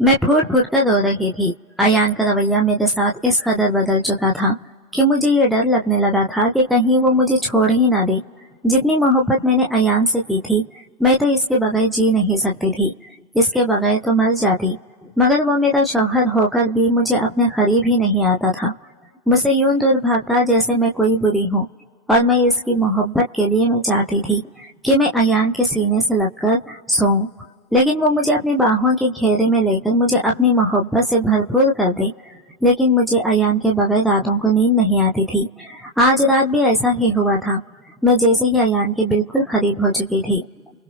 मैं फूट फूट कर रो रही थी। अयान का रवैया मेरे साथ इस कदर बदल चुका था कि मुझे ये डर लगने लगा था कि कहीं वो मुझे छोड़ ही ना दे। जितनी मोहब्बत मैंने अयान से की थी, मैं तो इसके बगैर जी नहीं सकती थी। इसके बगैर तो मर जाती। मगर वो मेरा शौहर होकर भी मुझे अपने करीब ही नहीं आता था। मुझसे यूं दूर भागता जैसे मैं कोई बुरी हूँ। और मैं इसकी मोहब्बत के लिए मैं चाहती थी कि मैं अयान के सीने से लगकर सोऊं, लेकिन वो मुझे अपनी बाहों के घेरे में लेकर मुझे अपनी मोहब्बत से भरपूर कर दे। लेकिन मुझे अयान के बगैर रातों को नींद नहीं आती थी। आज रात भी ऐसा ही हुआ था। मैं जैसे ही अयान के बिल्कुल करीब हो चुकी थी,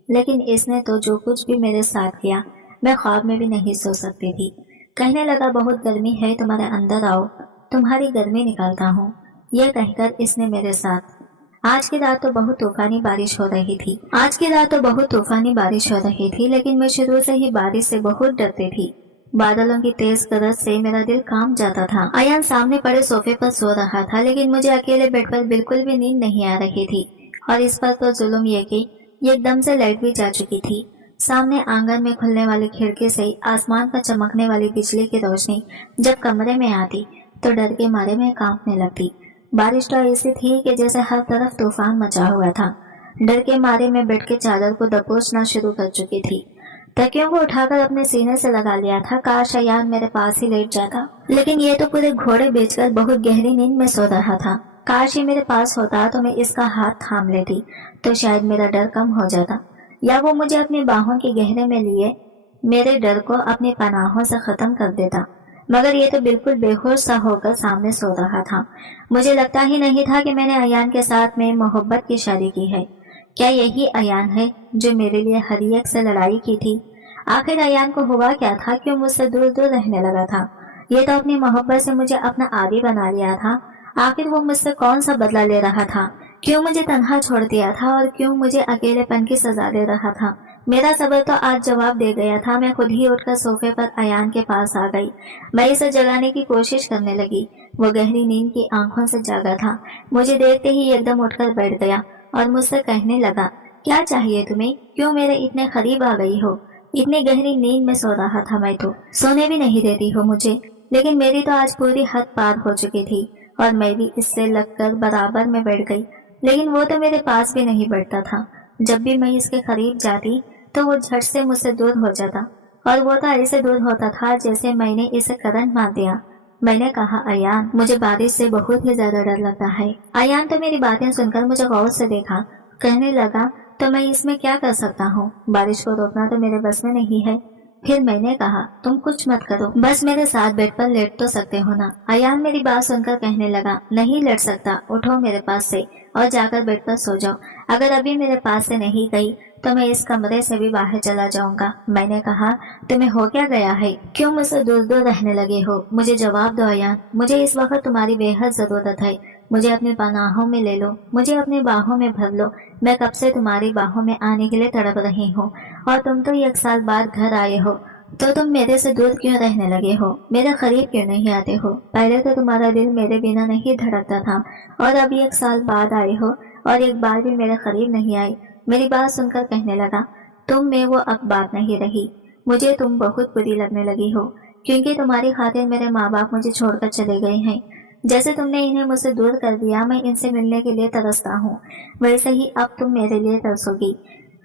लेकिन इसने तो जो कुछ भी मेरे साथ किया, मैं ख्वाब में भी नहीं सो सकती थी। कहने लगा, बहुत गर्मी है, तुम्हारे अंदर आओ, तुम्हारी गर्मी निकालता हूँ। यह कहकर इसने मेरे साथ आज की रात तो बहुत तूफानी बारिश हो रही थी। लेकिन मैं शुरू से ही बारिश से बहुत डरती थी। बादलों की तेज गरज से मेरा दिल कांप जाता था। अयान सामने पड़े सोफे पर सो रहा था, लेकिन मुझे अकेले बेड पर बिल्कुल भी नींद नहीं आ रही थी। और इस पर तो जुल्म ये कि एकदम से लाइट भी जा चुकी थी। सामने आंगन में खुलने वाली खिड़की से आसमान पर चमकने वाली बिजली की रोशनी जब कमरे में आती तो डर के मारे में कांपने लगती। बारिश तो ऐसी थी कि जैसे हर तरफ तूफान मचा हुआ था। डर के मारे में बेड के चादर को दबोचना शुरू कर चुकी थी। तकियों को उठाकर अपने सीने से लगा लिया था। काश अयान मेरे पास ही लेट जाता, लेकिन ये तो पूरे घोड़े बेचकर बहुत गहरी नींद में सो रहा था। काश ये मेरे पास होता तो मैं इसका हाथ थाम लेती, तो शायद मेरा डर कम हो जाता, या वो मुझे अपनी बाहों के गहरे में लिए मेरे डर को अपनी पनाहों से खत्म कर देता। मगर ये तो बिल्कुल बेहोश सा होकर सामने सो रहा था। मुझे लगता ही नहीं था कि मैंने अयान के साथ में मोहब्बत की शादी की है। क्या यही अयान है जो मेरे लिए हर एक से लड़ाई की थी? आखिर अयान को हुआ क्या था? क्यों मुझसे दूर दूर रहने लगा था? ये तो अपनी मोहब्बत से मुझे अपना आदी बना लिया था। आखिर वो मुझसे कौन सा बदला ले रहा था? क्यों मुझे तन्हा छोड़ दिया था और क्यों मुझे अकेलेपन की सजा दे रहा था? मेरा सब्र तो आज जवाब दे गया था। मैं खुद ही उठकर सोफे पर अयान के पास आ गई। मैं इसे जगाने की कोशिश करने लगी। वो गहरी नींद की आंखों से जागा था। मुझे देखते ही एकदम उठकर बैठ गया और मुझसे कहने लगा, क्या चाहिए तुम्हें? क्यों मेरे इतने करीब आ गई हो? इतनी गहरी नींद में सो रहा था मैं तो। सोने भी नहीं देती हो मुझे। लेकिन मेरी तो आज पूरी हद पार हो चुकी थी और मैं भी इससे लगकर बराबर में बैठ गई। लेकिन वो तो मेरे पास भी नहीं बैठता था। जब भी मैं इसके करीब जाती तो वो झट से मुझसे दूर हो जाता, और वो तो ऐसे दूर होता था जैसे मैंने इसे करंट मार दिया। मैंने कहा, अयान, मुझे बारिश से बहुत ही ज्यादा डर लगता है। अयान तो मेरी बातें सुनकर मुझे गौर से देखा। कहने लगा, तो मैं इसमें क्या कर सकता हूँ? बारिश को रोकना तो मेरे बस में नहीं है। फिर मैंने कहा, तुम कुछ मत करो, बस मेरे साथ बेड पर लेट तो सकते हो ना? अयान मेरी बात सुनकर कहने लगा, नहीं लेट सकता, उठो मेरे पास से और जाकर बेड पर सो जाओ। अगर अभी मेरे पास से नहीं गई तो मैं इस कमरे से भी बाहर चला जाऊंगा। मैंने कहा, तुम्हें हो क्या गया है? क्यों मुझसे दूर दूर रहने लगे हो? मुझे जवाब दो अयान। मुझे इस वक्त तुम्हारी बेहद जरूरत है। मुझे अपनी पनाहों में ले लो, मुझे अपनी बाहों में भर लो। मैं कब से तुम्हारी बाहों में आने के लिए तड़प रही हूँ, और तुम तो 1 साल बाद घर आए हो, तो तुम मेरे से दूर क्यों रहने लगे हो? मेरे करीब क्यों नहीं आते हो? पहले तो तुम्हारा दिल मेरे बिना नहीं धड़कता था, और अब 1 साल बाद आए हो और एक बार भी मेरे करीब नहीं आए। मेरी बात सुनकर कहने लगा, तुम में वो अब बात नहीं रही। मुझे तुम बहुत बुरी लगने लगी हो, क्योंकि तुम्हारी खातिर मेरे माँ बाप मुझे छोड़कर चले गए हैं। जैसे तुमने इन्हें मुझसे दूर कर दिया, मैं इनसे मिलने के लिए तरसता हूँ, वैसे ही अब तुम मेरे लिए तरसोगी।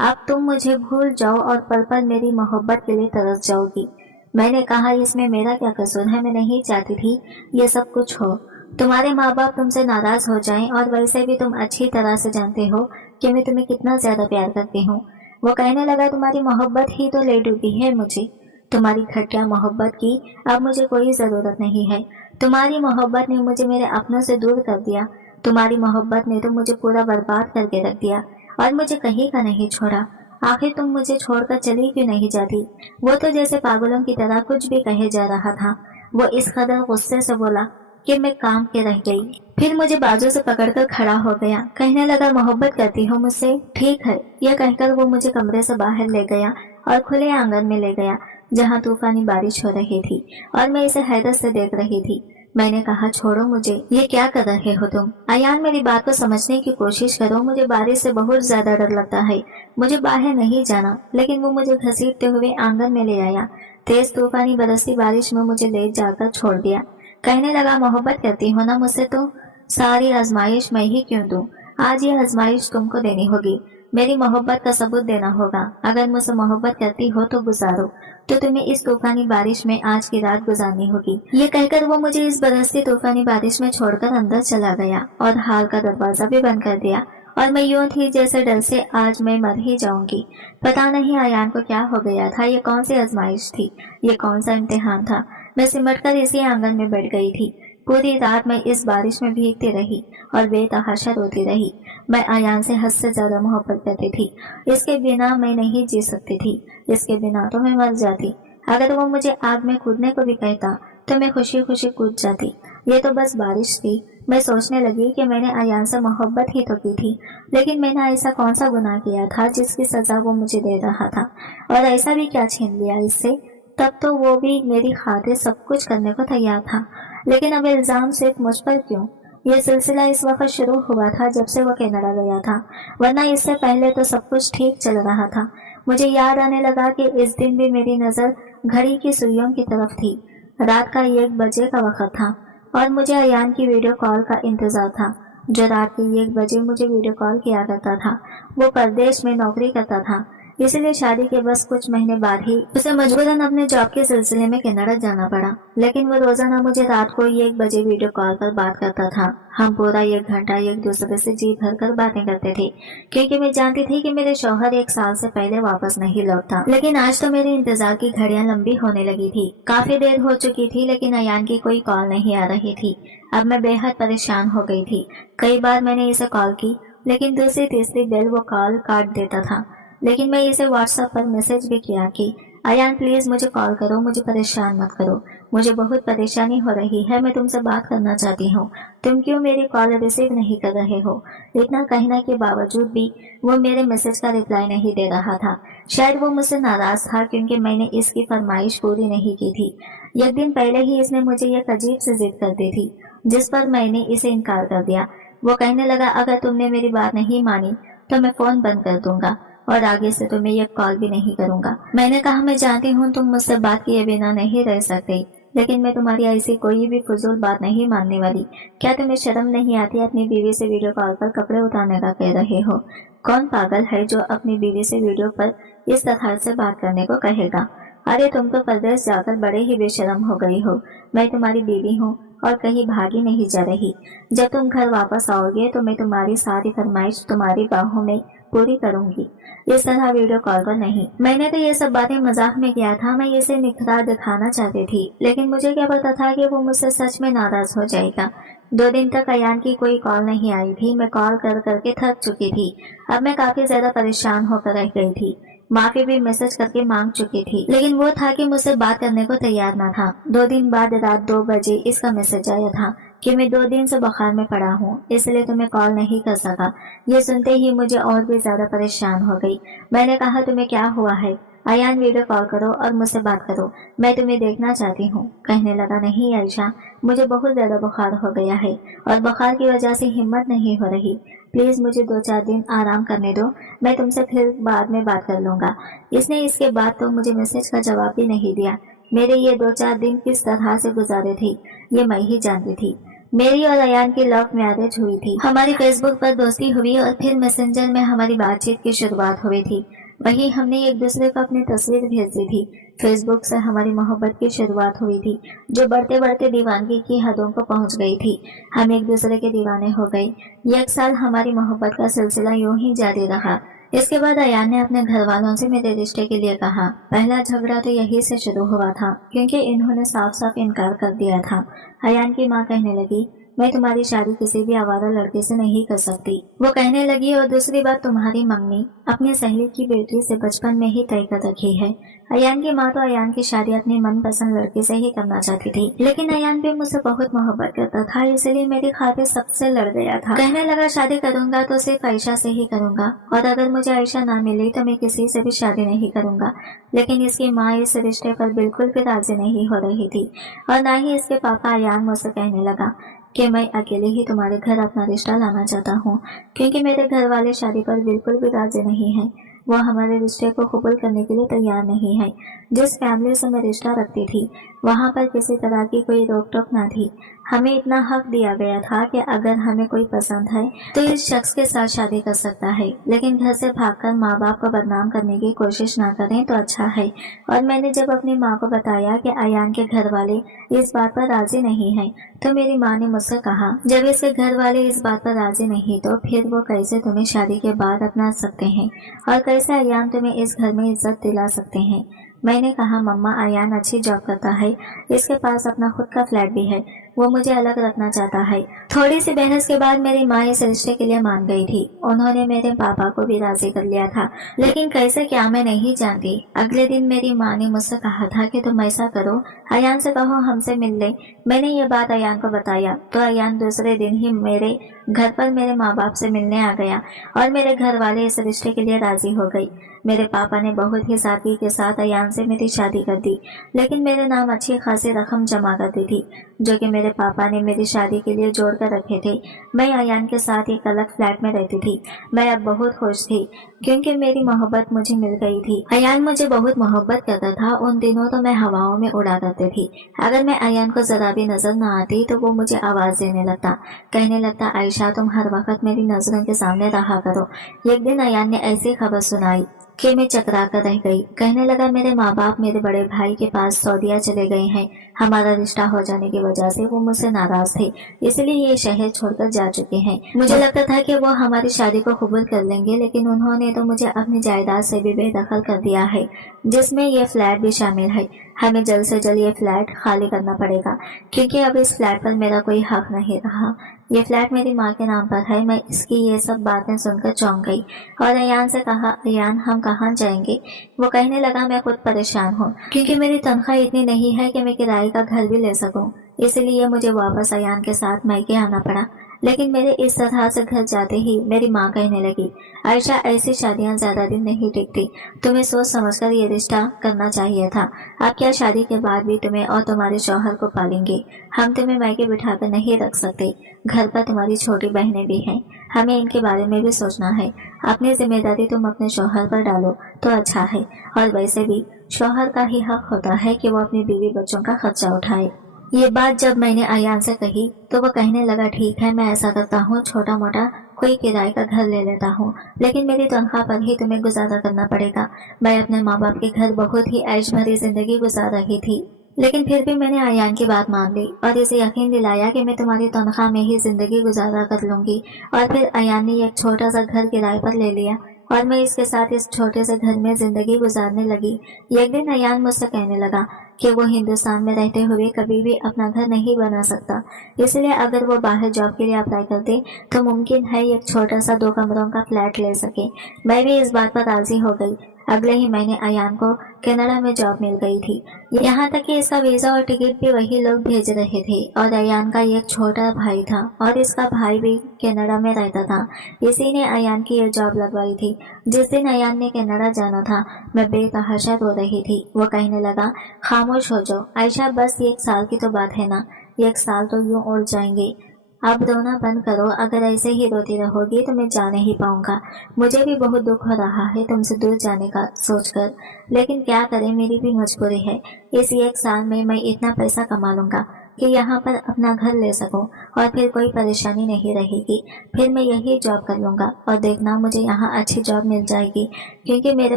अब तुम मुझे भूल जाओ और पल पल मेरी मोहब्बत के लिए तरस जाओगी। मैंने कहा, इसमें मेरा क्या कसूर है? मैं नहीं चाहती थी ये सब कुछ हो। तुम्हारे माँ बाप तुमसे नाराज हो जाएं, और वैसे भी तुम अच्छी तरह से जानते हो कि मैं तुम्हें कितना ज्यादा प्यार करती हूँ। वो कहने लगा, तुम्हारी मोहब्बत ही तो ले डूबी है मुझे। तुम्हारी घटिया मोहब्बत की अब मुझे कोई जरूरत नहीं है। तुम्हारी मोहब्बत ने मुझे मेरे अपनों से दूर कर दिया। तुम्हारी मोहब्बत ने तो मुझे पूरा बर्बाद करके रख दिया और मुझे कहीं का नहीं छोड़ा। आखिर तुम मुझे छोड़कर चली क्यों नहीं जाती? वो तो जैसे पागलों की तरह कुछ भी कहे जा रहा था। वो इस कदर गुस्से से बोला कि मैं काम के रह गई। फिर मुझे बाजू से पकड़कर खड़ा हो गया। कहने लगा, मोहब्बत करती हो मुझसे? ठीक है। यह कहकर वो मुझे कमरे से बाहर ले गया और खुले आंगन में ले गया, जहाँ तूफानी बारिश हो रही थी और मैं इसे हैरत से देख रही थी। मैंने कहा छोड़ो मुझे, ये क्या कर रहे हो तुम? अयान मेरी बात को समझने की कोशिश करो, मुझे बारिश से बहुत ज्यादा डर लगता है, मुझे बाहर नहीं जाना। लेकिन वो मुझे घसीटते हुए आंगन में ले आया। तेज तूफानी बरसती बारिश में मुझे ले जाकर छोड़ दिया। कहने लगा मोहब्बत करती हो ना मुझसे, तो सारी आजमाइश मैं ही क्यों दूं? आज ये आजमाइश तुमको देनी होगी, मेरी मोहब्बत का सबूत देना होगा। अगर मुझसे मोहब्बत करती हो तो गुजारो, तो तुम्हें इस तूफानी बारिश में आज की रात गुजारनी होगी। ये कहकर वो मुझे इस बरसती तूफानी बारिश में छोड़कर अंदर चला गया और हाल का दरवाजा भी बंद कर दिया। और मैं यूं थी जैसे डर से आज मैं मर ही जाऊंगी। पता नहीं अयान को क्या हो गया था, ये कौन सी आजमाइश थी, ये कौन सा इम्तिहान था। मैं सिमटकर इसी आंगन में बैठ गई थी। पूरी रात मैं इस बारिश में भीगती रही और बेतहाशा रोती रही। मैं अयान से हद से ज्यादा मोहब्बत करती थी। इसके बिना मैं नहीं जी सकती थी, इसके बिना तो मैं मर जाती। अगर वो मुझे आग में कूदने को भी कहता तो मैं खुशी खुशी कूद जाती। ये तो बस बारिश थी। मैं सोचने लगी कि मैंने अयान से मोहब्बत ही तो की थी, लेकिन मैंने ऐसा कौन सा गुनाह किया था जिसकी सजा वो मुझे दे रहा था, और ऐसा भी क्या छीन लिया इससे। तब तो वो भी मेरी खातिर सब कुछ करने को तैयार था, लेकिन अब इल्जाम सिर्फ मुझ पर क्यों? ये सिलसिला इस वक्त शुरू हुआ था जब से वो कनाडा गया था, वरना इससे पहले तो सब कुछ ठीक चल रहा था। मुझे याद आने लगा कि इस दिन भी मेरी नजर घड़ी की सुइयों की तरफ थी। रात का 1 बजे का वक्त था और मुझे अयान की वीडियो कॉल का इंतजार था। जो रात के 1 बजे मुझे वीडियो कॉल किया करता था वो परदेश में नौकरी करता था, इसलिए शादी के बस कुछ महीने बाद ही उसे मजबूरन अपने जॉब के सिलसिले में कनाडा जाना पड़ा। लेकिन वो रोजाना मुझे रात को 1 बजे वीडियो कॉल पर बात करता था। हम पूरा 1 घंटा एक दूसरे से जी भर कर बातें करते थे, क्योंकि मैं जानती थी कि मेरे शौहर 1 साल से पहले वापस नहीं लौटता। लेकिन आज तो मेरे इंतजार की घड़ियां लंबी होने लगी थी। काफी देर हो चुकी थी लेकिन अयान की कोई कॉल नहीं आ रही थी। अब मैं बेहद परेशान हो गई थी। कई बार मैंने इसे कॉल की, लेकिन दूसरी तीसरी बेल वो कॉल काट देता था। लेकिन मैं इसे व्हाट्सएप पर मैसेज भी किया कि अयान प्लीज मुझे कॉल करो, मुझे परेशान मत करो, मुझे बहुत परेशानी हो रही है, मैं तुमसे बात करना चाहती हूँ, तुम क्यों मेरी कॉल रिसीव नहीं कर रहे हो? इतना कहने के बावजूद भी वो मेरे मैसेज का रिप्लाई नहीं दे रहा था। शायद वो मुझसे नाराज था क्योंकि मैंने इसकी फरमाइश पूरी नहीं की थी। 1 दिन पहले ही इसने मुझे एक अजीब सी जिद कर दी थी, जिस पर मैंने इसे इनकार कर दिया। वो कहने लगा अगर तुमने मेरी बात नहीं मानी तो मैं फोन बंद कर दूंगा और आगे से तुम्हें ये कॉल भी नहीं करूंगा। मैंने कहा मैं जानती हूँ तुम मुझसे बात किए बिना नहीं रह सकते, लेकिन मैं तुम्हारी ऐसी कोई भी फजूल बात नहीं मानने वाली। क्या तुम्हें शर्म नहीं आती अपनी बीवी से वीडियो कॉल पर कपड़े उतारने का कह रहे हो? कौन पागल है जो अपनी बीवी से वीडियो पर इस तरह से बात करने को कहेगा? अरे तुम तो परदेश जाकर बड़े ही बेशरम हो गई हो। मैं तुम्हारी बीवी हूँ और कहीं भागी नहीं जा रही। जब तुम घर वापस आओगे तो मैं तुम्हारी सारी फरमाइश तुम्हारी बाहों में पूरी करूंगी, इस तरह वीडियो कॉल पर नहीं। मैंने तो ये सब बातें मजाक में किया था, मैं इसे निखरा दिखाना चाहती थी, लेकिन मुझे क्या पता था कि वो मुझसे सच में नाराज हो जाएगा। 2 दिन तक अयान की कोई कॉल नहीं आई थी। मैं कॉल कर करके थक चुकी थी। अब मैं काफी ज्यादा परेशान होकर रह गई थी। माफी भी मैसेज करके मांग चुकी थी, लेकिन वो था कि मुझसे बात करने को तैयार न था। 2 दिन बाद रात 2 बजे इसका मैसेज आया था कि मैं 2 दिन से बुखार में पड़ा हूँ, इसलिए तुम्हें कॉल नहीं कर सका। ये सुनते ही मुझे और भी ज्यादा परेशान हो गई। मैंने कहा तुम्हें क्या हुआ है? अयान वीडियो कॉल करो और मुझसे बात करो, मैं तुम्हें देखना चाहती हूँ। कहने लगा नहीं आयशा, मुझे बहुत ज्यादा बुखार हो गया है और बुखार की वजह से हिम्मत नहीं हो रही। प्लीज मुझे 2-4 दिन आराम करने दो, मैं तुमसे फिर बाद में बात कर लूंगा। इसने इसके बाद तो मुझे मैसेज का जवाब भी नहीं दिया। मेरे ये 2-4 दिन किस तरह से गुजारे थे ये मैं ही जानती थी। मेरी और अयान की लव मैरिज हुई थी। हमारी फेसबुक पर दोस्ती हुई और फिर मैसेंजर में हमारी बातचीत की शुरुआत हुई थी। वहीं हमने एक दूसरे को अपनी तस्वीर भेज दी थी। फेसबुक से हमारी मोहब्बत की शुरुआत हुई थी, जो बढ़ते बढ़ते दीवानगी की हदों को पहुंच गई थी। हम एक दूसरे के दीवाने हो गए। 1 साल हमारी मोहब्बत का सिलसिला यूं ही जारी रहा। इसके बाद अयान ने अपने घर वालों से मेरे रिश्ते के लिए कहा। पहला झगड़ा तो यही से शुरू हुआ था, क्योंकि इन्होंने साफ साफ इनकार कर दिया था। अयान की माँ कहने लगी मैं तुम्हारी शादी किसी भी आवारा लड़के से नहीं कर सकती, वो कहने लगी। और दूसरी बात, तुम्हारी मंगनी अपनी सहेली की बेटी से बचपन में ही तय कर रखी है। अयान की माँ तो अयान की शादी अपने मनपसंद लड़के से ही करना चाहती थी, लेकिन अयान भी मुझसे बहुत मोहब्बत करता था, इसलिए मेरी खातिर सबसे लड़ गया था। कहने लगा शादी करूंगा तो सिर्फ आयशा से ही करूंगा, और अगर मुझे आयशा ना मिली तो मैं किसी से भी शादी नहीं करूंगा। लेकिन इसकी माँ इस रिश्ते पर बिल्कुल भी राजी नहीं हो रही थी, और न ही इसके पापा। अयान मुझसे कहने लगा कि मैं अकेले ही तुम्हारे घर अपना रिश्ता लाना चाहता हूँ, क्योंकि मेरे घर वाले शादी पर बिल्कुल भी राजी नहीं है। वो हमारे रिश्ते को कबूल करने के लिए तैयार नहीं है। जिस फैमिली से मैं रिश्ता रखती थी वहाँ पर किसी तरह की कोई रोक टोक न थी। हमें इतना हक दिया गया था कि अगर हमें कोई पसंद है तो इस शख्स के साथ शादी कर सकता है, लेकिन घर से भागकर माँ बाप को बदनाम करने की कोशिश ना करें तो अच्छा है। और मैंने जब अपनी माँ को बताया कि अयान के घर वाले इस बात पर राजी नहीं है, तो मेरी माँ ने मुझसे कहा, जब इसके घर वाले इस बात पर राजी नहीं तो फिर वो कैसे तुम्हें शादी के बाद अपना सकते हैं, और कैसे अयान तुम्हें इस घर में इज्जत दिला सकते हैं। मैंने कहा, मम्मा अयान अच्छी जॉब करता है, इसके पास अपना खुद का फ्लैट भी है, वो मुझे अलग रखना चाहता है। थोड़ी सी बहस के बाद मेरी माँ इस रिश्ते के लिए मान गई थी। उन्होंने मेरे पापा को भी राजी कर लिया था, लेकिन कैसे क्या मैं नहीं जानती। अगले दिन मेरी माँ ने मुझसे कहा था कि तुम ऐसा करो, अयान से कहो हमसे मिल ले। मैंने ये बात अयान को बताया तो अयान दूसरे दिन ही मेरे घर पर मेरे माँ बाप से मिलने आ गया, और मेरे घर वाले इस रिश्ते के लिए राजी हो गई। मेरे पापा ने बहुत ही सादगी के साथ अयान से मेरी शादी कर दी, लेकिन मेरे नाम अच्छी खासी रकम जमा कर दी थी, जो कि मेरे पापा ने मेरी शादी के लिए जोड़ कर रखे थे। मैं अयान के साथ एक अलग फ्लैट में रहती थी। मैं अब बहुत खुश थी, क्योंकि मेरी मोहब्बत मुझे मिल गई थी। अयान मुझे बहुत मोहब्बत करता था। उन दिनों तो मैं हवाओं में उड़ा करती थी। अगर मैं अयान को जरा भी नजर न आती तो वो मुझे आवाज देने लगता, कहने लगता, आयशा तुम हर वक्त मेरी नजरों के सामने रहा करो। एक दिन अयान ने ऐसी खबर सुनाई कि मैं चकरा कर रह गई। कहने लगा, मेरे माँ बाप मेरे बड़े भाई के पास सऊदीया चले गए हैं। हमारा रिश्ता हो जाने की वजह से वो मुझसे नाराज थे, इसलिए ये शहर छोड़कर जा चुके हैं। मुझे लगता था कि वो हमारी शादी को कबूल कर लेंगे, लेकिन उन्होंने तो मुझे अपनी जायदाद से भी बेदखल कर दिया है, जिसमें ये फ्लैट भी शामिल है। हमें जल्द से जल्द ये फ्लैट खाली करना पड़ेगा, क्योंकि अब इस फ्लैट पर मेरा कोई हक नहीं रहा। ये फ्लैट मेरी माँ के नाम पर है। मैं इसकी ये सब बातें सुनकर चौंक गई और अयान से कहा, अयान हम कहाँ जाएंगे? वो कहने लगा, मैं खुद परेशान हूँ, क्योंकि मेरी तनख्वाह इतनी नहीं है कि मैं किराए का घर भी ले सकूं, इसलिए मुझे वापस अयान के साथ मायके आना पड़ा। लेकिन मेरे इस तरह से घर जाते ही मेरी माँ कहने लगी, आयशा ऐसी शादियाँ ज्यादा दिन नहीं टिकती, तुम्हें सोच समझकर ये रिश्ता करना चाहिए था। अब क्या शादी के बाद भी तुम्हें और तुम्हारे शौहर को पालेंगे, हम तुम्हें मायके बिठाकर नहीं रख सकते। घर पर तुम्हारी छोटी बहनें भी हैं, हमें इनके बारे में भी सोचना है। अपनी जिम्मेदारी तुम अपने शौहर पर डालो तो अच्छा है, और वैसे भी शौहर का ही हक होता है कि वो अपनी बीवी बच्चों का खर्चा उठाए। ये बात जब मैंने अयान से कही तो वो कहने लगा, ठीक है मैं ऐसा करता हूँ, छोटा मोटा कोई किराए का घर ले लेता हूँ, लेकिन मेरी तनख्वाह पर ही तुम्हें गुजारा करना पड़ेगा। मैं अपने माँ बाप के घर बहुत ही ऐश भरी जिंदगी गुजार रही थी, लेकिन फिर भी मैंने अयान की बात मान ली और इसे यकीन दिलाया कि मैं तुम्हारी तनख्वाह में ही जिंदगी गुजारा कर लूंगी। और फिर अयान ने एक छोटा सा घर किराए पर ले लिया और मैं इसके साथ इस छोटे से घर में जिंदगी गुजारने लगी। एक दिन अयान मुझसे कहने लगा कि वो हिंदुस्तान में रहते हुए कभी भी अपना घर नहीं बना सकता, इसलिए अगर वो बाहर जॉब के लिए अप्लाई कर दे तो मुमकिन है एक छोटा सा 2 कमरों का फ्लैट ले सके। मैं भी इस बात पर राजी हो गई। अगले ही महीने अयान को कनाडा में जॉब मिल गई थी, यहाँ तक कि इसका वीजा और टिकट भी वही लोग भेज रहे थे। और अयान का एक छोटा भाई था और इसका भाई भी कनाडा में रहता था। इसी ने अयान की ये जॉब लगवाई थी। जिस दिन अयान ने कनाडा जाना था मैं बेतहाशा रो रही थी। वो कहने लगा, खामोश हो जाओ आयशा, बस 1 साल की तो बात है ना, 1 साल तो यूं उड़ जाएंगे। अब रोना बंद करो, अगर ऐसे ही रोती रहोगी तो मैं जा नहीं पाऊंगा। मुझे भी बहुत दुख हो रहा है तुमसे दूर जाने का सोचकर, लेकिन क्या करें, मेरी भी मजबूरी है। इस 1 साल में मैं इतना पैसा कमा लूंगा कि यहाँ पर अपना घर ले सकूं और फिर कोई परेशानी नहीं रहेगी। फिर मैं यही जॉब कर लूंगा और देखना मुझे यहाँ अच्छी जॉब मिल जाएगी, क्योंकि मेरे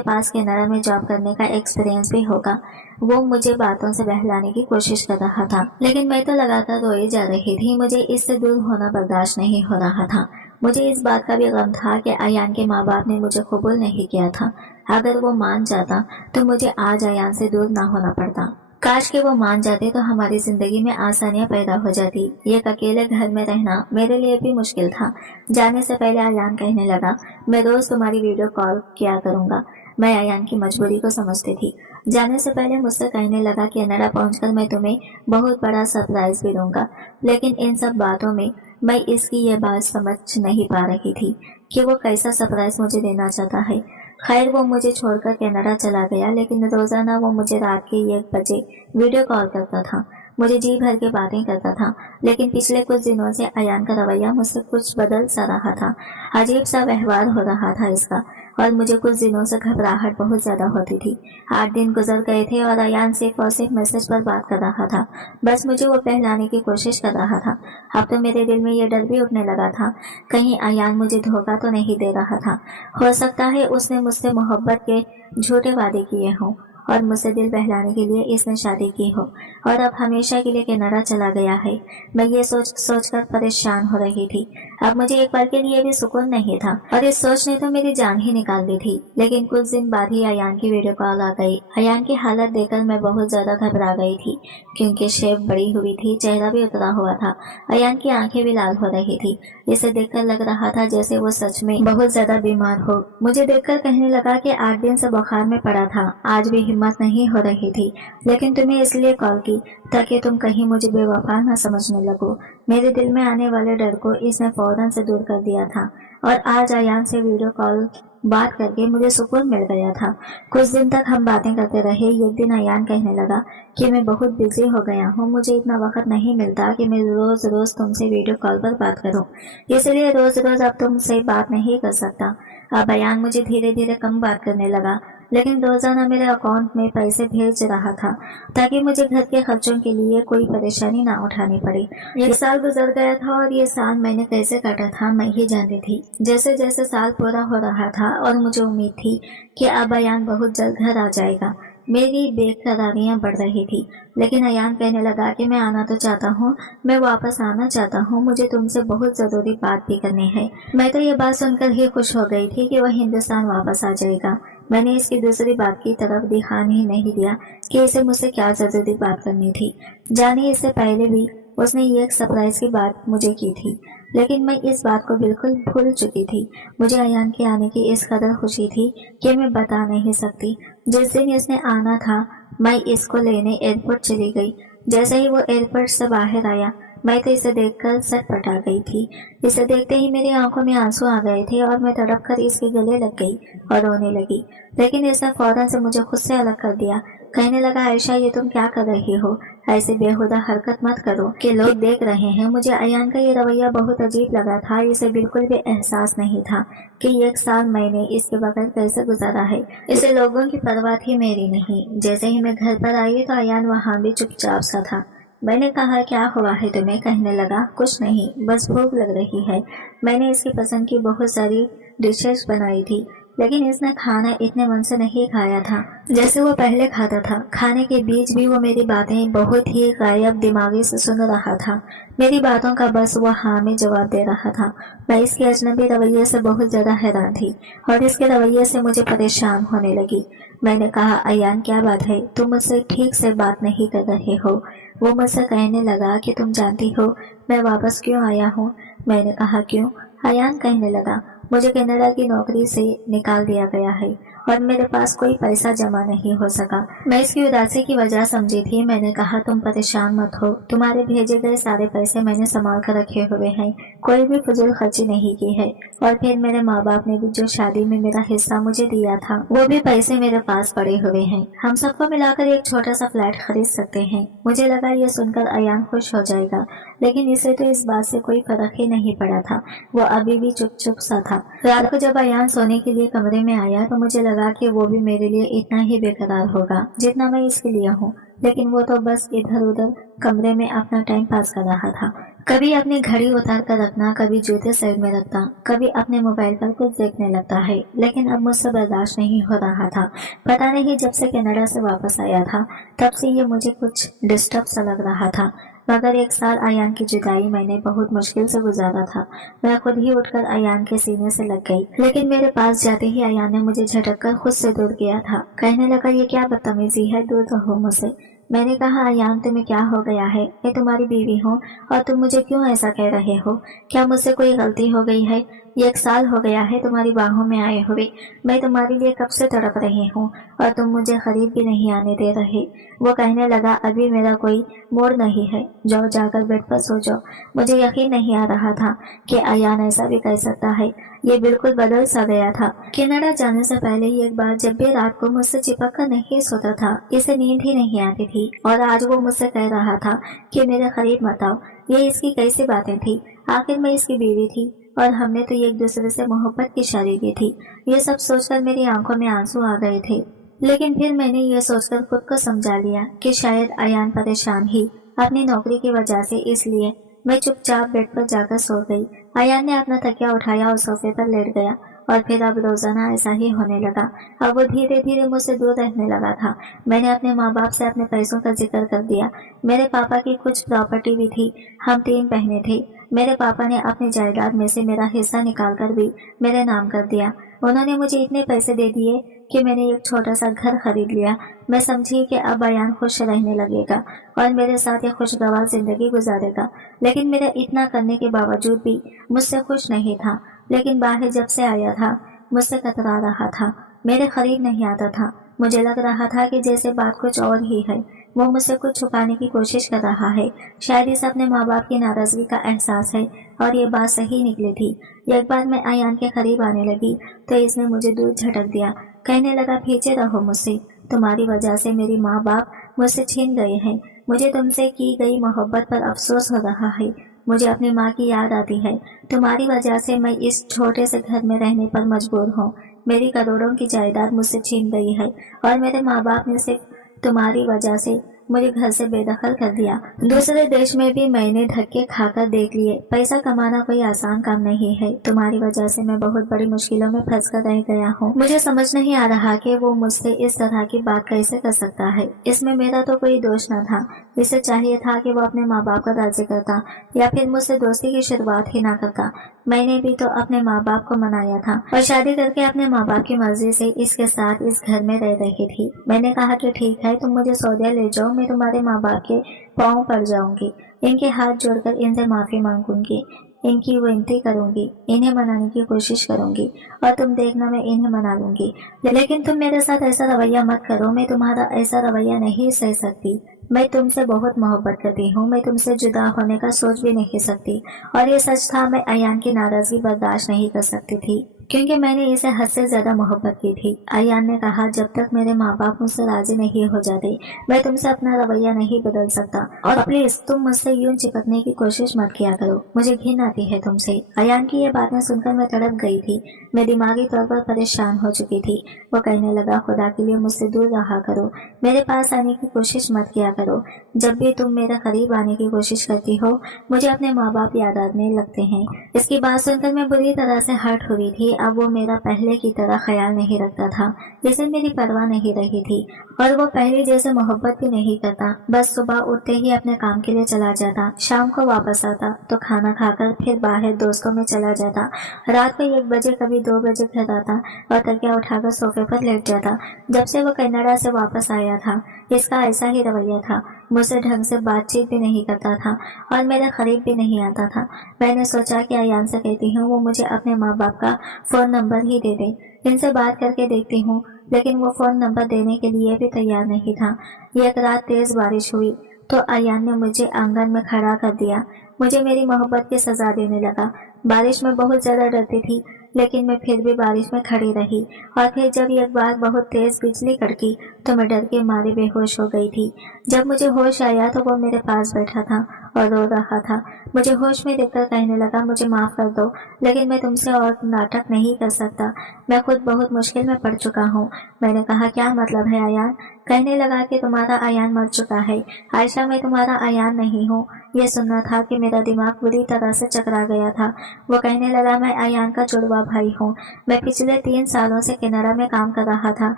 पास कनाडा में जॉब करने का एक्सपीरियंस भी होगा। वो मुझे बातों से बहलाने की कोशिश कर रहा था, लेकिन मैं तो लगातार रोई जा रही थी। मुझे इससे दूर होना बर्दाश्त नहीं हो रहा था। मुझे इस बात का भी गम था कि अयान के माँ बाप ने मुझे कबूल नहीं किया था। अगर वो मान जाता तो मुझे आज अयान से दूर ना होना पड़ता। काश कि वो मान जाते तो हमारी जिंदगी में आसानियां पैदा हो जाती। एक अकेले घर में रहना मेरे लिए भी मुश्किल था। जाने से पहले अयान कहने लगा, मैं रोज तुम्हारी वीडियो कॉल किया करूंगा। मैं अयान की मजबूरी को समझती थी। जाने से पहले मुझसे कहने लगा कि कनाडा पहुंचकर मैं तुम्हें बहुत बड़ा सरप्राइज भी दूंगा। लेकिन इन सब बातों में मैं इसकी ये बात समझ नहीं पा रही थी कि वो कैसा सरप्राइज मुझे देना चाहता है। खैर वो मुझे छोड़कर कनाडा चला गया, लेकिन रोजाना वो मुझे रात के 1 बजे वीडियो कॉल करता था। मुझे जी भर के बातें करता था। लेकिन पिछले कुछ दिनों से अयान का रवैया मुझसे कुछ बदल सा रहा था। अजीब सा व्यवहार हो रहा था इसका, और मुझे कुछ दिनों से घबराहट बहुत ज्यादा होती थी। 8 दिन गुजर गए थे और अयान सिर्फ और सिर्फ मैसेज पर बात कर रहा था। बस मुझे वो बहलाने की कोशिश कर रहा था। अब तो मेरे दिल में ये डर भी उठने लगा था, कहीं अयान मुझे धोखा तो नहीं दे रहा था। हो सकता है उसने मुझसे मोहब्बत के झूठे वादे किए हों और मुझसे दिल बहलाने के लिए इसने शादी की हो और अब हमेशा के लिए कनाडा चला गया है। मैं ये सोच कर परेशान हो रही थी। अब मुझे एक बार के लिए भी सुकून नहीं था और इस सोच ने तो मेरी जान ही निकाल दी थी। लेकिन कुछ दिन बाद ही अयान की वीडियो कॉल आ गई। अयान की हालत देखकर मैं बहुत ज्यादा घबरा गई थी, क्योंकि शेप बड़ी हुई थी, चेहरा भी उतरा हुआ था। अयान की आंखें भी लाल हो रही थी। इसे देखकर लग रहा था जैसे वो सच में बहुत ज्यादा बीमार हो। मुझे देखकर कहने लगा कि 8 दिन से बुखार में पड़ा था, आज भी हिम्मत नहीं हो रही थी, लेकिन तुम्हें इसलिए कॉल की ताकि तुम कहीं मुझे बेवफा न समझने लगो। मेरे दिल में आने वाले डर को इसने फौरन से दूर कर दिया था और आज अयान से वीडियो कॉल बात करके मुझे सुकून मिल गया था। कुछ दिन तक हम बातें करते रहे। एक दिन अयान कहने लगा कि मैं बहुत बिजी हो गया हूँ, मुझे इतना वक्त नहीं मिलता कि मैं रोज रोज तुमसे वीडियो कॉल पर बात करूँ, इसलिए रोज रोज अब तुमसे बात नहीं कर सकता। अब अयान मुझे धीरे धीरे कम बात करने लगा, लेकिन रोजाना मेरे अकाउंट में पैसे भेज रहा था ताकि मुझे घर के खर्चों के लिए कोई परेशानी ना उठानी पड़े। 1 साल गुजर गया था और ये साल मैंने कैसे काटा था मैं ही जानती थी। जैसे जैसे साल पूरा हो रहा था और मुझे उम्मीद थी कि अब अयान बहुत जल्द घर आ जाएगा, मेरी बेकरारियां बढ़ रही थी। लेकिन अयान कहने लगा कि मैं आना तो चाहता हूँ, मैं वापस आना चाहता हूँ, मुझे तुमसे बहुत जरूरी बात भी करनी है। मैं तो ये बात सुनकर ही खुश हो गई थी कि वह हिंदुस्तान वापस आ जाएगा। मैंने इसकी दूसरी बात की तरफ ध्यान ही नहीं दिया कि इसे मुझसे क्या जरूरी बात करनी थी। जाने इससे पहले भी उसने ये एक सरप्राइज की बात मुझे की थी, लेकिन मैं इस बात को बिल्कुल भूल चुकी थी। मुझे अयान के आने की इस कदर खुशी थी कि मैं बता नहीं सकती। जिस दिन इसने आना था मैं इसको लेने एयरपोर्ट चली गई। जैसे ही वो एयरपोर्ट से बाहर आया मैं तो इसे देखकर सटपटा गई थी। इसे देखते ही मेरी आंखों में आंसू आ गए थे और मैं तड़प कर इसके गले लग गई और रोने लगी। लेकिन इसने फौरन से मुझे खुद से अलग कर दिया। कहने लगा, आयशा ये तुम क्या कर रही हो, ऐसे बेहुदा हरकत मत करो कि लोग देख रहे हैं। मुझे अयान का ये रवैया बहुत अजीब लगा था। इसे बिल्कुल भी एहसास नहीं था कि 1 साल मैंने इसके बगैर कैसे गुजारा है। इसे लोगों की परवाह थी, मेरी नहीं। जैसे ही मैं घर पर आई तो अयान वहाँ भी चुपचाप सा था। मैंने कहा, क्या हुआ है तुम्हें? कहने लगा, कुछ नहीं, बस भूख लग रही है। मैंने इसकी पसंद की बहुत सारी डिशेस बनाई थी, लेकिन इसने खाना इतने मन से नहीं खाया था जैसे वो पहले खाता था। खाने के बीच भी वो मेरी बातें बहुत ही गायब दिमागी से सुन रहा था। मेरी बातों का बस वो हाँ में जवाब दे रहा था। मैं इसके अजनबी रवैये से बहुत ज्यादा हैरान थी और इसके रवैये से मुझे परेशान होने लगी। मैंने कहा, अयान क्या बात है, तुम मुझसे ठीक से बात नहीं कर रहे हो? वो मुझसे कहने लगा कि तुम जानती हो मैं वापस क्यों आया हूँ? मैंने कहा, क्यों? अयान कहने लगा, मुझे कनाडा की नौकरी से निकाल दिया गया है और मेरे पास कोई पैसा जमा नहीं हो सका। मैं इसकी उदासी की वजह समझी थी। मैंने कहा, तुम परेशान मत हो, तुम्हारे भेजे गए सारे पैसे मैंने संभाल कर रखे हुए हैं, कोई भी फजूल खर्ची नहीं की है। और फिर मेरे माँ बाप ने भी जो शादी में मेरा हिस्सा मुझे दिया था वो भी पैसे मेरे पास पड़े हुए हैं। हम सबको मिलाकर एक छोटा सा फ्लैट खरीद सकते हैं। मुझे लगा ये सुनकर अयान खुश हो जाएगा, लेकिन इसे तो इस बात से कोई फर्क ही नहीं पड़ा था। वो अभी भी चुप चुप सा था। रात को जब अयान सोने के लिए कमरे में आया तो मुझे लगा कि वो भी मेरे लिए इतना ही बेकरार होगा जितना मैं इसके लिए हूँ, लेकिन वो तो बस इधर उधर कमरे में अपना टाइम पास कर रहा था। कभी अपनी घड़ी उतार कर रखना, कभी जूते साइड में रखता, कभी अपने मोबाइल पर कुछ देखने लगता है, लेकिन अब मुझसे बर्दाश्त नहीं हो रहा था। पता नहीं जब से कनाडा से वापस आया था तब से ये मुझे कुछ डिस्टर्ब सा लग रहा था। मगर 1 साल अयान की जुदाई मैंने बहुत मुश्किल से गुजारा था। मैं खुद ही उठकर अयान के सीने से लग गई, लेकिन मेरे पास जाते ही अयान ने मुझे झटक कर खुद से दूर किया था। कहने लगा, ये क्या बदतमीजी है, दूर रहो मुझसे। मैंने कहा, अयान तुम्हें क्या हो गया है? मैं तुम्हारी बीवी हूँ और तुम मुझे क्यों ऐसा कह रहे हो? क्या मुझसे कोई गलती हो गई है? 1 साल हो गया है तुम्हारी बाहों में आए हुए। मैं तुम्हारे लिए कब से तड़प रही हूँ और तुम मुझे करीब भी नहीं आने दे रहे। वो कहने लगा, अभी मेरा कोई मूड नहीं है, जाओ जाकर बेड पर सो जाओ। मुझे यकीन नहीं आ रहा था कि अयान ऐसा भी कर सकता है। ये बिल्कुल बदल सा गया था। कनाडा जाने से पहले ही एक बार जब भी रात को मुझसे चिपक कर नहीं सोता था, इसे नींद ही नहीं आती थी, और आज वो मुझसे कह रहा था कि मेरे करीब मत आओ। ये इसकी कैसी बातें थी? आखिर मैं इसकी बीवी थी और हमने तो एक दूसरे से मोहब्बत की शादी की थी। ये सब सोचकर मेरी आंखों में आंसू आ गए थे। लेकिन फिर मैंने ये सोचकर खुद को समझा लिया कि शायद अयान परेशान ही अपनी नौकरी की वजह से, इसलिए मैं चुपचाप बेड पर जाकर सो गई। अयान ने अपना तकिया उठाया और सोफे पर लेट गया, और फिर अब रोजाना ऐसा ही होने लगा। अब वो धीरे धीरे मुझसे दूर रहने लगा था। मैंने अपने माँ बाप से अपने पैसों का जिक्र कर दिया। मेरे पापा की कुछ प्रॉपर्टी भी थी। हम 3 बहनें थी। मेरे पापा ने अपनी जायदाद में से मेरा हिस्सा निकालकर भी मेरे नाम कर दिया। उन्होंने मुझे इतने पैसे दे दिए कि मैंने एक छोटा सा घर खरीद लिया। मैं समझी कि अब अयान खुश रहने लगेगा और मेरे साथ एक खुशगवार जिंदगी गुजारेगा। लेकिन मेरे इतना करने के बावजूद भी मुझसे खुश नहीं था। लेकिन बाहर जब से आया था, मुझसे कतरा रहा था, मेरे करीब नहीं आता था। मुझे लग रहा था कि जैसे बात कुछ और ही है। वो मुझसे कुछ छुपाने की कोशिश कर रहा है। शायद इसे अपने माँ बाप की नाराजगी का एहसास है, और ये बात सही निकली थी। एक बार मैं अयान के करीब आने लगी तो इसने मुझे दूर झटक दिया। कहने लगा, पीछे रहो मुझसे, तुम्हारी वजह से मेरी माँ बाप मुझसे छीन गए हैं। मुझे तुमसे की गई मोहब्बत पर अफसोस हो रहा है। मुझे अपनी माँ की याद आती है। तुम्हारी वजह से मैं इस छोटे से घर में रहने पर मजबूर हूँ। मेरी करोड़ों की जायदाद मुझसे छीन गई है, और मेरे माँ बाप ने सिर्फ तुम्हारी वजह से मुझे घर से बेदखल कर दिया। दूसरे देश में भी मैंने धक्के खाकर देख लिए। पैसा कमाना कोई आसान काम नहीं है। तुम्हारी वजह से मैं बहुत बड़ी मुश्किलों में फंस कर रह गया हूँ। मुझे समझ नहीं आ रहा कि वो मुझसे इस तरह की बात कैसे कर सकता है। इसमें मेरा तो कोई दोष न था। इसे चाहिए था कि वो अपने माँ बाप का राजी करता, या फिर मुझसे दोस्ती की शुरुआत ही ना करता। मैंने भी तो अपने माँ बाप को मनाया था और शादी करके अपने माँ बाप की मर्जी से इसके साथ इस घर में रह रही थी। मैंने कहा कि ठीक है, तुम मुझे सऊदी ले जाओ, मैं तुम्हारे माँ बाप के पाँव पड़ जाऊंगी, इनके हाथ जोड़कर इनसे माफी मांगूंगी, इनकी विनती करूंगी, इन्हें मनाने की कोशिश करूंगी, और तुम देखना मैं इन्हें मना लूंगी। लेकिन तुम मेरे साथ ऐसा रवैया मत करो। मैं तुम्हारा ऐसा रवैया नहीं सह सकती। मैं तुमसे बहुत मोहब्बत करती हूँ। मैं तुमसे जुदा होने का सोच भी नहीं सकती। और ये सच था, मैं अयान की नाराजगी बर्दाश्त नहीं कर सकती थी, क्योंकि मैंने इसे हद से ज्यादा मोहब्बत की थी। अयान ने कहा, जब तक मेरे माँ बाप मुझसे राजी नहीं हो जाते, मैं तुमसे अपना रवैया नहीं बदल सकता। और प्लीज तुम मुझसे यूं चिपकने की कोशिश मत किया करो। मुझे घिन आती है तुमसे। अयान की ये बातें सुनकर मैं तड़प गई थी। मैं दिमागी तौर पर परेशान हो चुकी थी। वो कहने लगा, खुदा के लिए मुझसे दूर रहा करो, मेरे पास आने की कोशिश मत किया करो। जब भी तुम मेरे करीब आने की कोशिश करती हो, मुझे अपने माँ बाप याद आने लगते हैं। इसकी बात सुनकर मैं बुरी तरह से हर्ट हुई थी। अब वो मेरा पहले की तरह ख्याल नहीं रखता था, जैसे मेरी परवाह नहीं रही थी, और वो पहले जैसे मोहब्बत भी नहीं करता। बस सुबह उठते ही अपने काम के लिए चला जाता, शाम को वापस आता तो खाना खाकर फिर बाहर दोस्तों में चला जाता। रात को 1 बजे कभी 2 बजे घर आता और तकिया उठाकर सोफे पर लेट जाता। जब से वो कनाडा से वापस आया था, इसका ऐसा ही रवैया था। मुझसे ढंग से बातचीत भी नहीं करता था और मेरे करीब भी नहीं आता था। मैंने सोचा कि अयान से कहती हूँ वो मुझे अपने माँ बाप का फोन नंबर ही दे दे, इनसे बात करके देखती हूँ। लेकिन वो फोन नंबर देने के लिए भी तैयार नहीं था। एक रात तेज बारिश हुई तो अयान ने मुझे आंगन में खड़ा कर दिया। मुझे मेरी मोहब्बत की सजा देने लगा। बारिश में बहुत ज्यादा डरती थी, लेकिन मैं फिर भी बारिश में खड़ी रही। और फिर जब एक बार बहुत तेज बिजली कड़की तो मैं डर के मारे बेहोश हो गई थी। जब मुझे होश आया तो वो मेरे पास बैठा था और रो रहा था। मुझे होश में देखकर कहने लगा, मुझे माफ कर दो, लेकिन मैं तुमसे और नाटक नहीं कर सकता। मैं खुद बहुत मुश्किल में पड़ चुका हूँ। मैंने कहा, क्या मतलब है अयान? कहने लगा कि तुम्हारा अयान मर चुका है। आयशा, मैं तुम्हारा अयान नहीं हूँ। ये सुनना था कि मेरा दिमाग बुरी तरह से चकरा गया था। वो कहने लगा, मैं अयान का जुड़वा भाई हूँ। मैं पिछले 3 सालों से कनाडा में काम कर रहा था।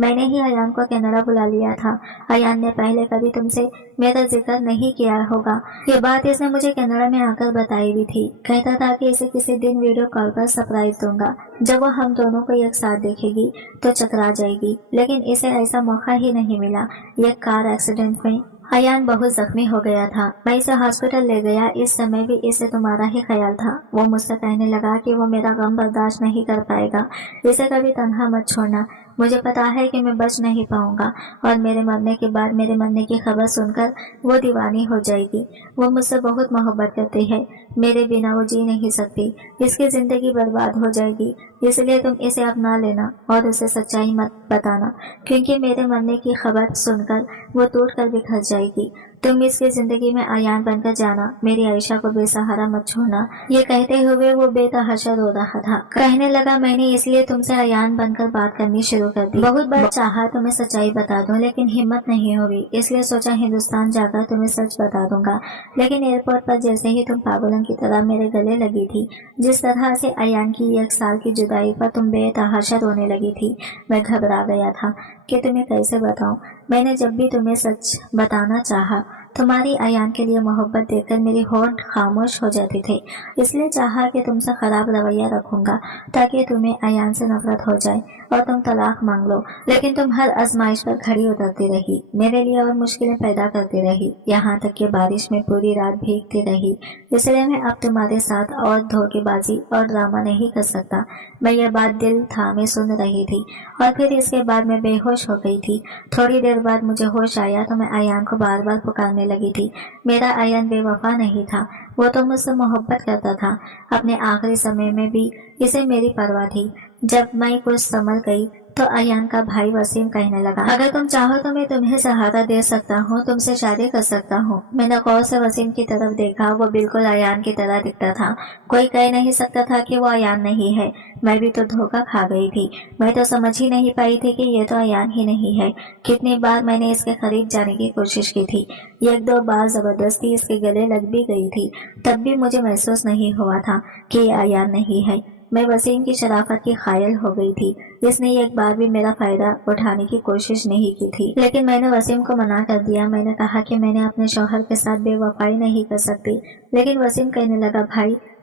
मैंने ही अयान को कनाडा बुला लिया था। अयान ने पहले कभी तुमसे मेरा जिक्र नहीं किया होगा। ये बात इसने मुझे कनाडा में आकर बताई भी थी। कहता था कि इसे किसी दिन वीडियो कॉल पर सरप्राइज दूंगा। जब वो हम दोनों को एक साथ देखेगी तो चकरा जाएगी, लेकिन इसे ऐसा मौका ही नहीं मिला। एक कार एक्सीडेंट में अयान बहुत जख्मी हो गया था। मैं इसे हॉस्पिटल ले गया। इस समय भी इसे तुम्हारा ही ख्याल था। वो मुझसे कहने लगा कि वो मेरा गम बर्दाश्त नहीं कर पाएगा। इसे कभी तन्हा मत छोड़ना। मुझे पता है कि मैं बच नहीं पाऊंगा और मेरे मरने के बाद मेरे मरने की खबर सुनकर वो दीवानी हो जाएगी। वो मुझसे बहुत मोहब्बत करती है। मेरे बिना वो जी नहीं सकती। इसकी जिंदगी बर्बाद हो जाएगी। इसलिए तुम इसे अपना लेना और उसे सच्चाई मत बताना, क्योंकि मेरे मरने की खबर सुनकर वो टूट कर बिखर जाएगी। तुम इसकी जिंदगी में अयान बनकर जाना। मेरी आयशा को बेसहारा मत छोड़ना। ये कहते हुए वो बेतहाशा रो रहा था। कहने लगा, मैंने इसलिए तुमसे अयान बनकर बात करनी शुरू कर दी। बहुत बार चाहा तुम्हें सच्चाई बता दूं, लेकिन हिम्मत नहीं हुई। इसलिए सोचा हिंदुस्तान जाकर तुम्हें सच बता दूंगा। लेकिन एयरपोर्ट पर जैसे ही तुम पागलों की तरह मेरे गले लगी थी, जिस तरह से अयान की 1 साल की जुदाई पर तुम बेतहाशा रोने लगी थी, मैं घबरा गया था कि तुम्हें कैसे बताऊं। मैंने जब भी तुम्हें सच बताना चाहा, तुम्हारी अयान के लिए मोहब्बत देखकर मेरी होंठ खामोश हो जाती थी। इसलिए चाहा कि तुमसे खराब रवैया रखूंगा ताकि तुम्हें अयान से नफरत हो जाए और तुम तलाक मांग लो। लेकिन तुम हर आजमाइश पर खड़ी उतरती रही, मेरे लिए और मुश्किलें पैदा करती रही, यहाँ तक कि बारिश में पूरी रात भीगती रही। इसलिए मैं अब तुम्हारे साथ और धोखेबाजी और ड्रामा नहीं कर सकता। मैं ये बात दिल थामे सुन रही थी और फिर इसके बाद मैं बेहोश हो गई थी। थोड़ी देर बाद मुझे होश आया तो मैं अयान को बार बार पुकारने लगी थी। मेरा अयान बेवफा नहीं था। वो तो मुझसे मोहब्बत करता था। अपने आखिरी समय में भी इसे मेरी परवाह थी। जब मैं कुछ संभल गई तो अयान का भाई वसीम कहने लगा, अगर तुम चाहो तो मैं तुम्हें सहारा दे सकता हूँ, तुमसे शादी कर सकता हूँ। मैंने गौर से वसीम की तरफ देखा। वो बिल्कुल अयान की तरह दिखता था। कोई कह नहीं सकता था कि वो अयान नहीं है। मैं भी तो धोखा खा गई थी। मैं तो समझ ही नहीं पाई थी कि ये तो अयान ही नहीं है। कितनी बार मैंने इसके करीब जाने की कोशिश की थी। 1-2 बार जबरदस्ती इसके गले लग भी गई थी। तब भी मुझे महसूस नहीं हुआ था कि ये अयान नहीं है। मैं वसीम की शराफत की कायल हो गई थी। इसने एक बार भी मेरा फायदा उठाने की कोशिश नहीं की थी, लेकिन मैंने वसीम को मना कर दिया। मैंने कहा कि मैंने अपने शौहर के साथ बेवफाई नहीं कर सकती। लेकिन वसीम कहने लगा,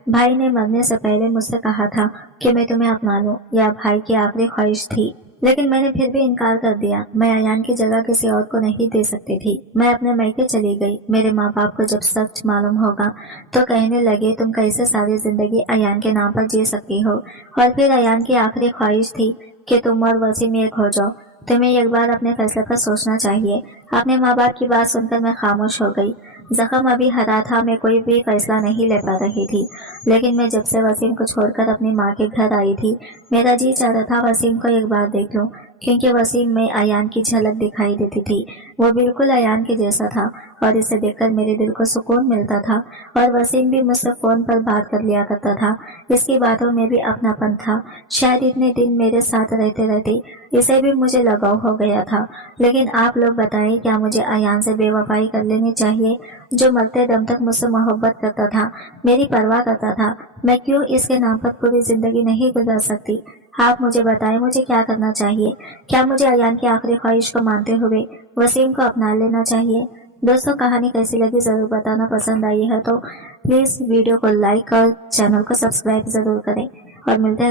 भाई ने मरने से पहले मुझसे कहा था कि मैं तुम्हें अपना लूं। यह भाई की आखिरी ख्वाहिश थी, लेकिन मैंने फिर भी इनकार कर दिया। मैं अयान की जगह किसी और को नहीं दे सकती थी। मैं अपने मायके चली गई। मेरे माँ बाप को जब सच मालूम होगा तो कहने लगे, तुम कैसे सारी जिंदगी अयान के नाम पर जी सकती हो। और फिर अयान की आखिरी ख्वाहिश थी कि तुम और वसीम एक हो जाओ। तुम्हें एक बार अपने फैसले पर सोचना चाहिए। अपने माँ बाप की बात सुनकर मैं खामोश हो गई। जख्म अभी हरा था। मैं कोई भी फैसला नहीं ले पा रही थी। लेकिन मैं जब से वसीम को छोड़कर अपनी माँ के घर आई थी, मेरा जी चाहता था वसीम को एक बार देख लूं, क्योंकि वसीम में अयान की झलक दिखाई देती थी। वो बिल्कुल अयान के जैसा था और इसे देखकर मेरे दिल को सुकून मिलता था। और वसीम भी मुझसे फोन पर बात कर लिया करता था। इसकी बातों में भी अपनापन था। शायद इतने दिन मेरे साथ रहते रहते इसे भी मुझे लगाव हो गया था। लेकिन आप लोग बताएं, क्या मुझे अयान से बेवफाई कर लेनी चाहिए, जो मरते दम तक मुझसे मोहब्बत करता था, मेरी परवाह करता था? मैं क्यों इसके नाम पर पूरी जिंदगी नहीं गुजार सकती? आप मुझे बताएं, मुझे क्या करना चाहिए? क्या मुझे अयान की आखिरी ख्वाहिश को मानते हुए वसीम को अपना लेना चाहिए? दोस्तों, कहानी कैसी लगी जरूर बताना। पसंद आई है तो प्लीज वीडियो को लाइक और चैनल को सब्सक्राइब जरूर करें और मिलते हैं